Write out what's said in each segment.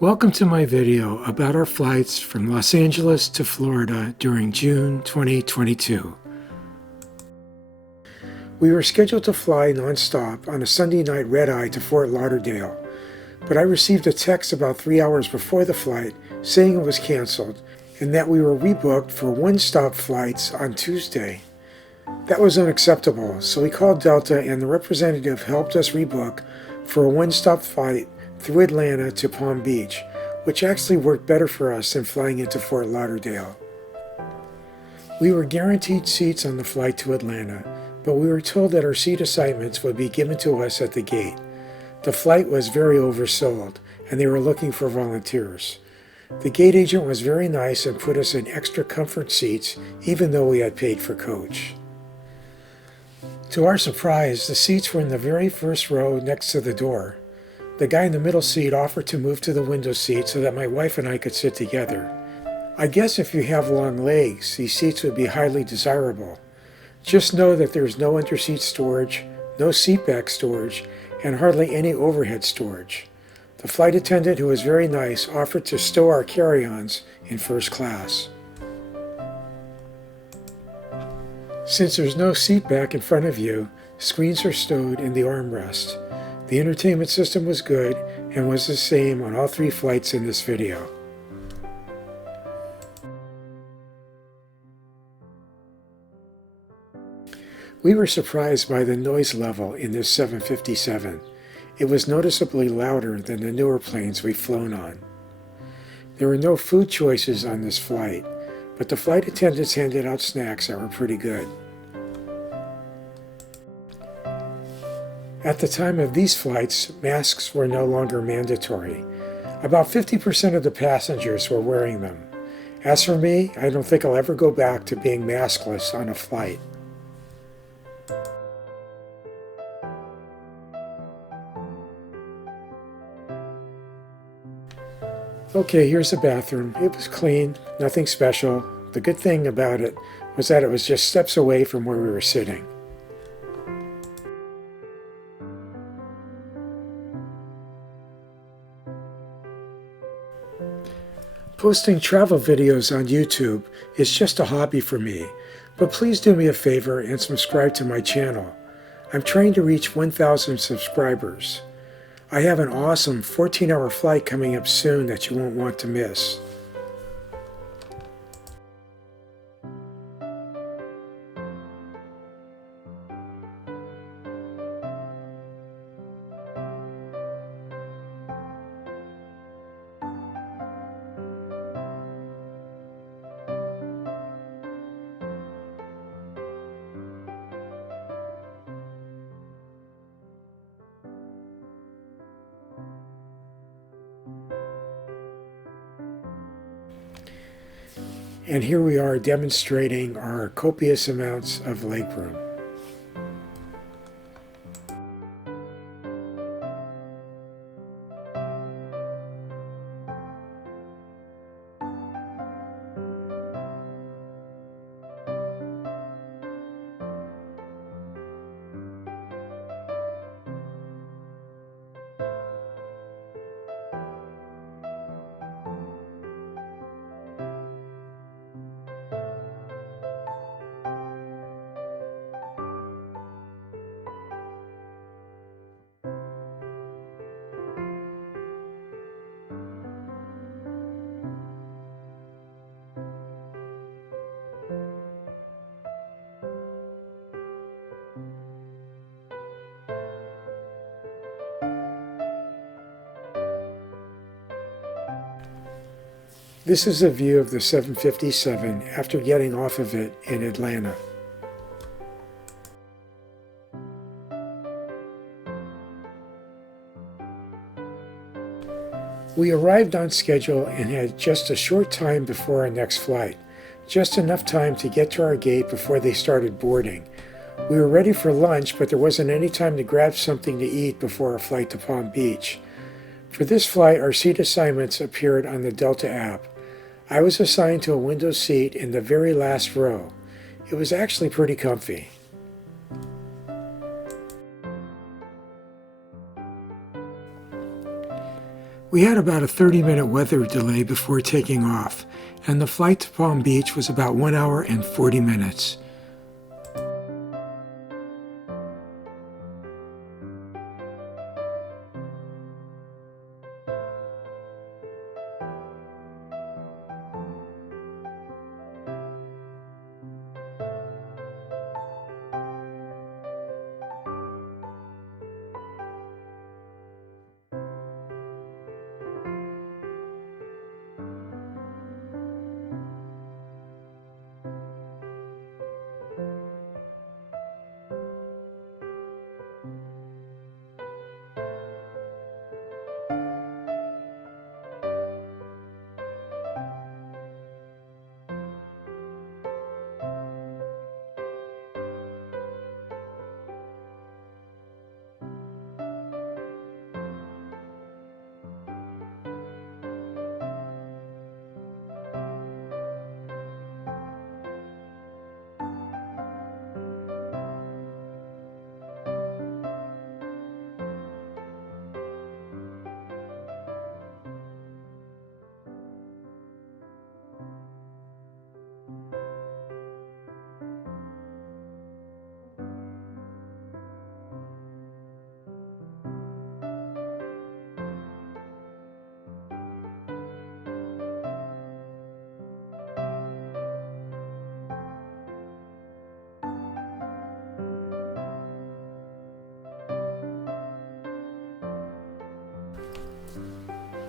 Welcome to my video about our flights from Los Angeles to Florida during June 2022. We were scheduled to fly nonstop on a Sunday night red-eye to Fort Lauderdale, but I received a text about 3 hours before the flight saying it was canceled and that we were rebooked for one-stop flights on Tuesday. That was unacceptable, so we called Delta and the representative helped us rebook for a one-stop flight through Atlanta to Palm Beach, which actually worked better for us than flying into Fort Lauderdale. We were guaranteed seats on the flight to Atlanta, but we were told that our seat assignments would be given to us at the gate. The flight was very oversold, and they were looking for volunteers. The gate agent was very nice and put us in extra comfort seats, even though we had paid for coach. To our surprise, the seats were in the very first row next to the door. The guy in the middle seat offered to move to the window seat so that my wife and I could sit together. I guess if you have long legs, these seats would be highly desirable. Just know that there is no underseat storage, no seatback storage, and hardly any overhead storage. The flight attendant, who was very nice, offered to stow our carry-ons in first class. Since there's no seat back in front of you, screens are stowed in the armrest. The entertainment system was good and was the same on all 3 flights in this video. We were surprised by the noise level in this 757. It was noticeably louder than the newer planes we've flown on. There were no food choices on this flight, but the flight attendants handed out snacks that were pretty good. At the time of these flights, masks were no longer mandatory. About 50% of the passengers were wearing them. As for me, I don't think I'll ever go back to being maskless on a flight. Okay, here's the bathroom. It was clean, nothing special. The good thing about it was that it was just steps away from where we were sitting. Posting travel videos on YouTube is just a hobby for me, but please do me a favor and subscribe to my channel. I'm trying to reach 1,000 subscribers. I have an awesome 14-hour flight coming up soon that you won't want to miss. And here we are demonstrating our copious amounts of legroom. This is a view of the 757 after getting off of it in Atlanta. We arrived on schedule and had just a short time before our next flight, just enough time to get to our gate before they started boarding. We were ready for lunch, but there wasn't any time to grab something to eat before our flight to Palm Beach. For this flight, our seat assignments appeared on the Delta app. I was assigned to a window seat in the very last row. It was actually pretty comfy. We had about a 30-minute weather delay before taking off, and the flight to Palm Beach was about 1 hour and 40 minutes.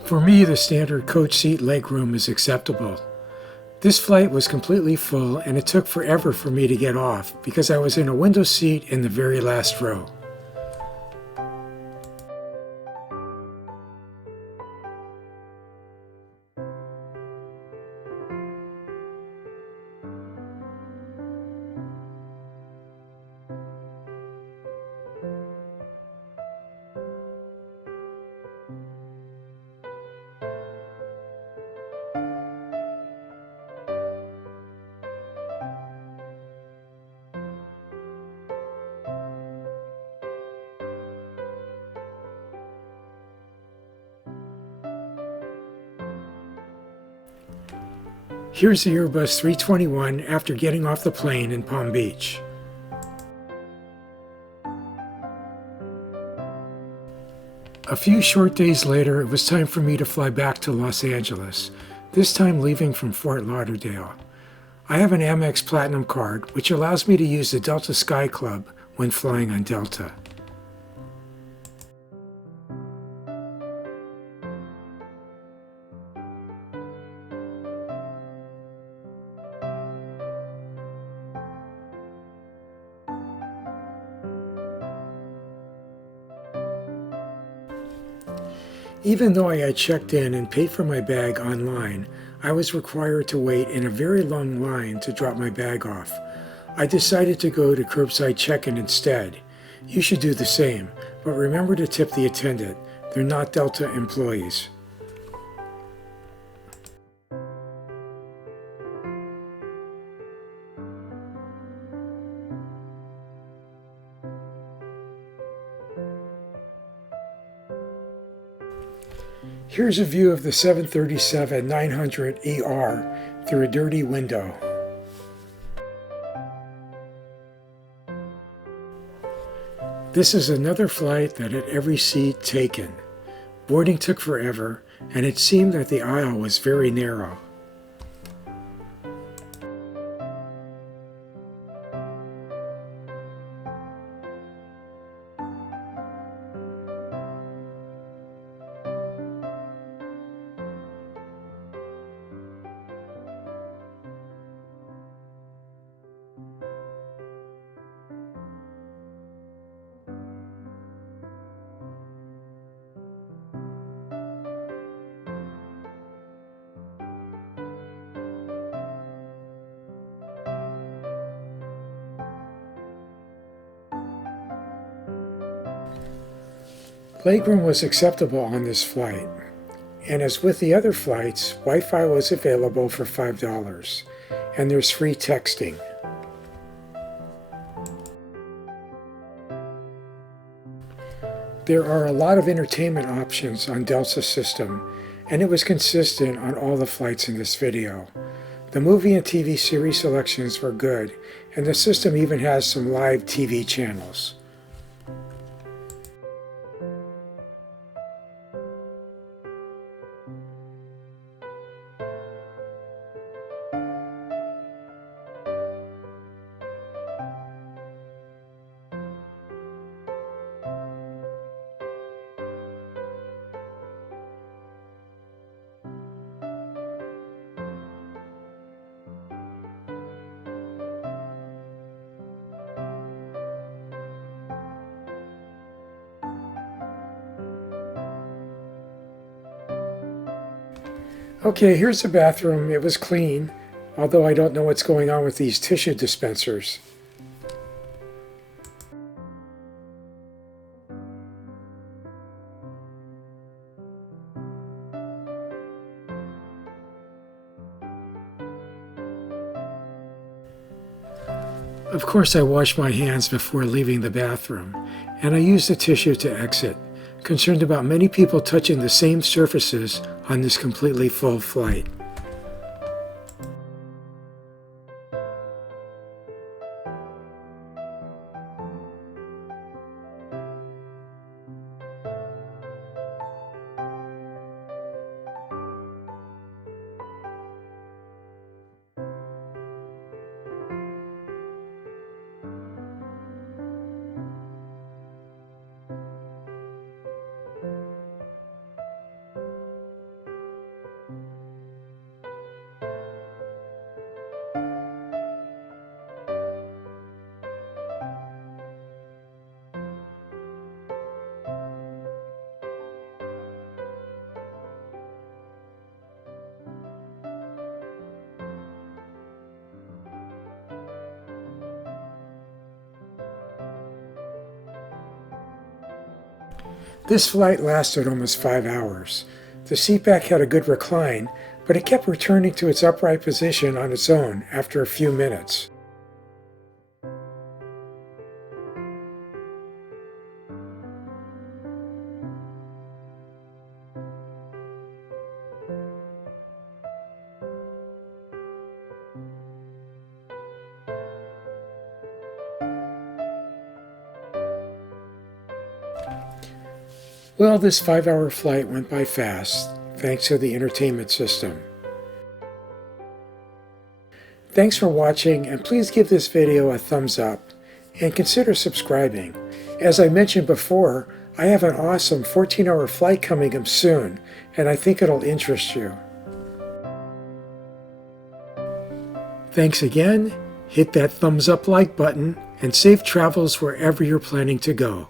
For me, the standard coach seat legroom is acceptable. This flight was completely full, and it took forever for me to get off because I was in a window seat in the very last row. Here's the Airbus 321 after getting off the plane in Palm Beach. A few short days later, it was time for me to fly back to Los Angeles, this time leaving from Fort Lauderdale. I have an Amex Platinum card, which allows me to use the Delta Sky Club when flying on Delta. Even though I had checked in and paid for my bag online, I was required to wait in a very long line to drop my bag off. I decided to go to curbside check-in instead. You should do the same, but remember to tip the attendant. They're not Delta employees. Here's a view of the 737-900 ER through a dirty window. This is another flight that had every seat taken. Boarding took forever, and it seemed that the aisle was very narrow. Legroom was acceptable on this flight, and as with the other flights, Wi-Fi was available for $5, and there's free texting. There are a lot of entertainment options on Delta's system, and it was consistent on all the flights in this video. The movie and TV series selections were good, and the system even has some live TV channels. Okay, here's the bathroom. It was clean, although I don't know what's going on with these tissue dispensers. Of course, I washed my hands before leaving the bathroom, and I used the tissue to exit, concerned about many people touching the same surfaces on this completely full flight. This flight lasted almost 5 hours. The seatback had a good recline, but it kept returning to its upright position on its own after a few minutes. Well, this 5-hour flight went by fast, thanks to the entertainment system. Thanks for watching, and please give this video a thumbs up, and consider subscribing. As I mentioned before, I have an awesome 14-hour flight coming up soon, and I think it'll interest you. Thanks again, hit that thumbs up like button, and safe travels wherever you're planning to go.